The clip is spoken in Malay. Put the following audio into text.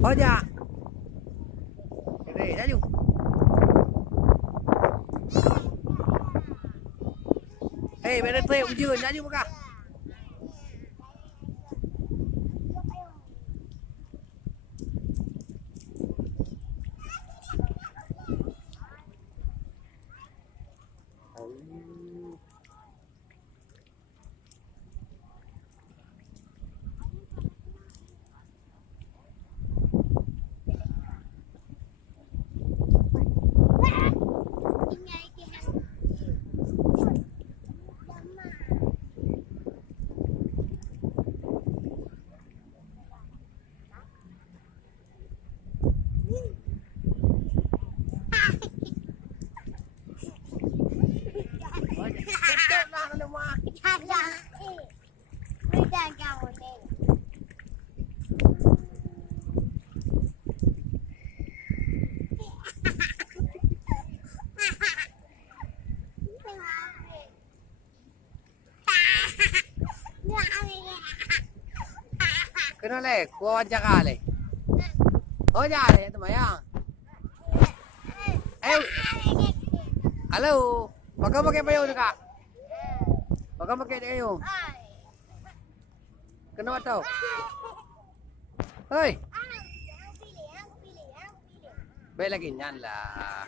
Oh ya. Ini laju. Benda tu ujung laju buka. Kenapa? Kau ajak kali. Oh jadi itu Maya. Halo. Baka pakai payung tu kak. Baka pakai payung. Kenapa tahu? Hei. Baik lagi nyan lah.